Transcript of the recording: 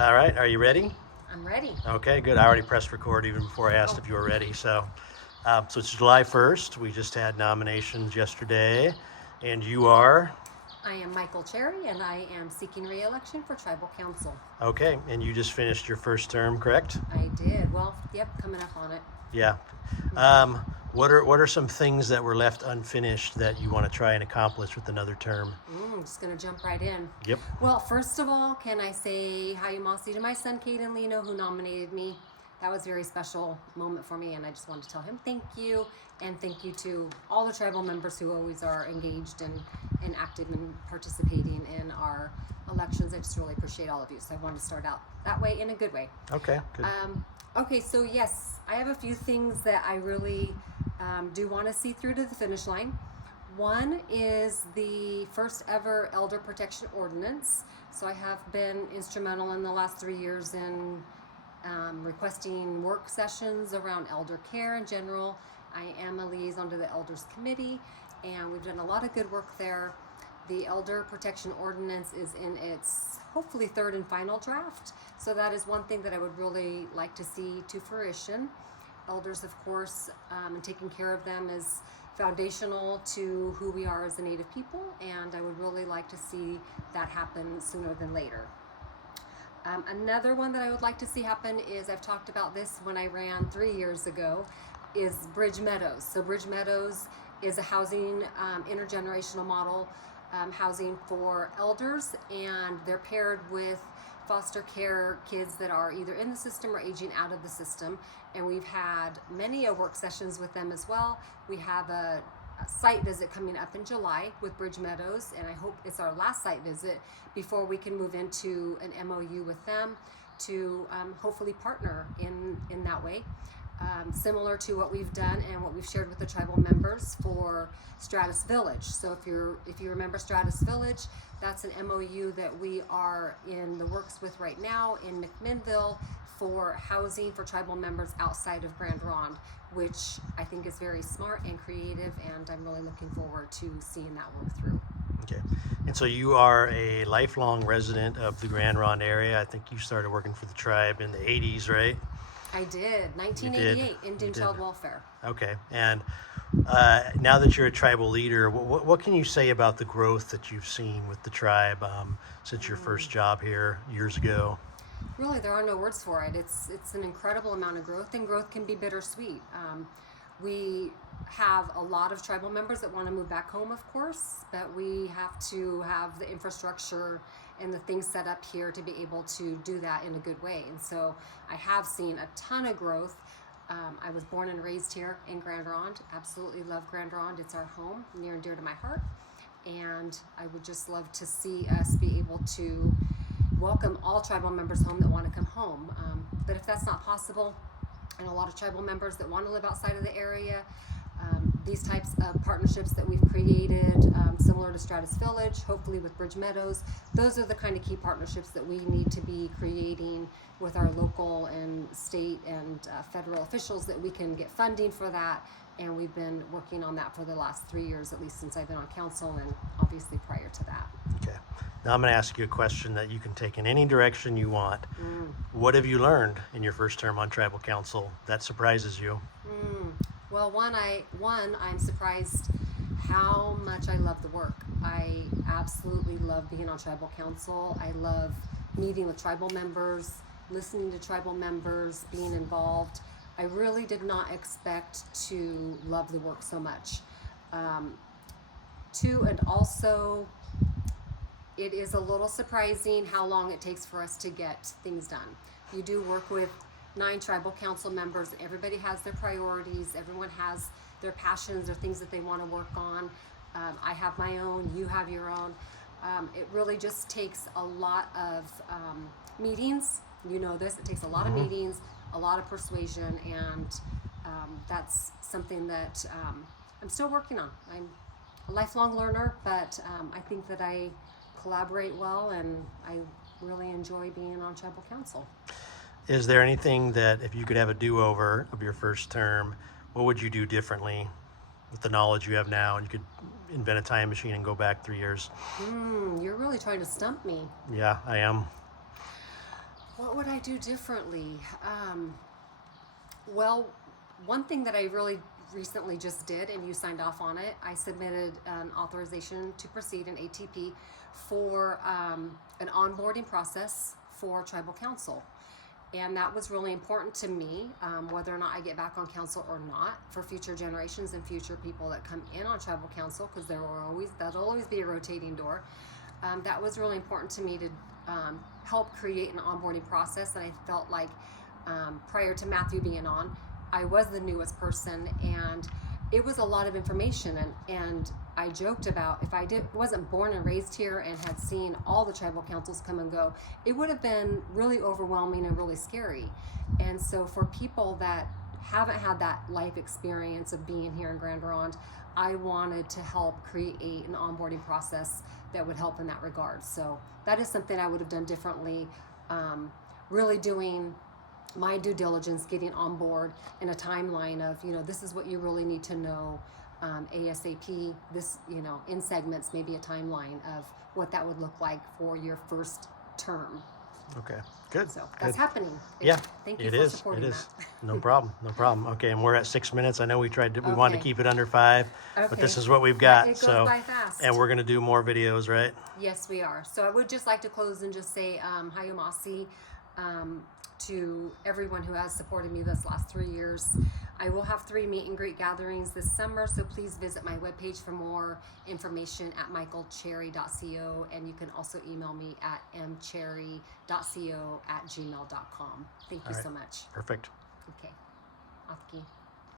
All right, are you ready? I'm ready. Okay, good. I already pressed record even before I asked if you were ready. So it's July 1st. We just had nominations yesterday, and you are? I am Michael Cherry, and I am seeking re-election for Tribal Council. Okay, and you just finished your first term, correct? I did. Well, yep, coming up on it. Yeah. What are some things that were left unfinished that you want to try and accomplish with another term? I'm just going to jump right in. Yep. Well, first of all, can I say hi Mossy to my son, Caden Lino, who nominated me. That was a very special moment for me, and I just wanted to tell him thank you, and thank you to all the tribal members who always are engaged and active and participating in our elections. I just really appreciate all of you. So I wanted to start out that way, in a good way. Okay, good. Okay, so yes, I have a few things that I really do want to see through to the finish line. One is the first ever elder protection ordinance. So I have been instrumental in the last 3 years in requesting work sessions around elder care in general. I am a liaison to the Elders Committee, and we've done a lot of good work there. The Elder Protection Ordinance is in its hopefully third and final draft, so that is one thing that I would really like to see to fruition. Elders, of course, and taking care of them is foundational to who we are as a Native people, and I would really like to see that happen sooner than later. Another one that I would like to see happen is, I've talked about this when I ran 3 years ago, is Bridge Meadows. So Bridge Meadows is a housing intergenerational model, housing for elders, and they're paired with foster care kids that are either in the system or aging out of the system. And we've had many work sessions with them as well. We have a site visit coming up in July with Bridge Meadows, and I hope it's our last site visit before we can move into an MOU with them to hopefully partner in that way. Similar to what we've done and what we've shared with the tribal members for Stratus Village. So if you remember Stratus Village, that's an MOU that we are in the works with right now in McMinnville for housing for tribal members outside of Grand Ronde, which I think is very smart and creative, and I'm really looking forward to seeing that work through. Okay. And so you are a lifelong resident of the Grand Ronde area. I think you started working for the tribe in the 80s, right? I did, 1988, Indian Child Welfare. Okay. And now that you're a tribal leader, what can you say about the growth that you've seen with the tribe since your first job here years ago? Really, there are no words for it. It's an incredible amount of growth, and growth can be bittersweet. We have a lot of tribal members that want to move back home, of course, but we have to have the infrastructure and the things set up here to be able to do that in a good way. And so I have seen a ton of growth. I was born and raised here in Grand Ronde. Absolutely love Grand Ronde. It's our home, near and dear to my heart. And I would just love to see us be able to welcome all tribal members home that want to come home. But if that's not possible, and a lot of tribal members that want to live outside of the area, these types of partnerships that we've created, similar to Stratus Village, hopefully with Bridge Meadows, those are the kind of key partnerships that we need to be creating with our local and state and federal officials, that we can get funding for that. And we've been working on that for the last 3 years, at least since I've been on council, and obviously prior to that. Okay. Now I'm going to ask you a question that you can take in any direction you want. What have you learned in your first term on tribal council that surprises you? Well, I'm surprised how much I love the work. I absolutely love being on tribal council. I love meeting with tribal members, listening to tribal members, being involved. I really did not expect to love the work so much. And also, it is a little surprising how long it takes for us to get things done. You do work with 9 tribal council members. Everybody has their priorities. Everyone has their passions or things that they want to work on. I have my own. You have your own. It really just takes a lot of meetings. You know this. It takes a lot of meetings, a lot of persuasion, and that's something that I'm still working on. I'm a lifelong learner, but I think that I collaborate well, and I really enjoy being on tribal council. Is there anything that, if you could have a do-over of your first term, what would you do differently with the knowledge you have now, and you could invent a time machine and go back 3 years? You're really trying to stump me. Yeah, I am. What would I do differently? Well, one thing that I really recently just did, and you signed off on it, I submitted an authorization to proceed, an ATP, for an onboarding process for tribal council. And that was really important to me, whether or not I get back on council or not, for future generations and future people that come in on tribal council, because that'll always be a rotating door. That was really important to me to help create an onboarding process. And I felt like prior to Matthew being on, I was the newest person, and it was a lot of information. And I joked about, if I wasn't born and raised here and had seen all the tribal councils come and go, it would have been really overwhelming and really scary. And so for people that haven't had that life experience of being here in Grand Ronde, I wanted to help create an onboarding process that would help in that regard. So that is something I would have done differently, really doing my due diligence, getting on board in a timeline of, this is what you really need to know, ASAP, this, in segments, maybe a timeline of what that would look like for your first term. Okay, good. So that's good. happening. Yeah, Thank you it for is. supporting It is. that. No problem. No problem. Okay, and we're at 6 minutes. I know we wanted to Okay. keep it under 5, but Okay. this is what we've got. It goes So, by fast. and we're going to do more videos, right? Yes, we are. So I would just like to close and just say Hayamasi to everyone who has supported me this last 3 years. I will have 3 meet and greet gatherings this summer, so please visit my webpage for more information at michaelcherry.co, and you can also email me at mcherry.co@gmail.com. Thank you All right. so much. Perfect. Okay. Off key.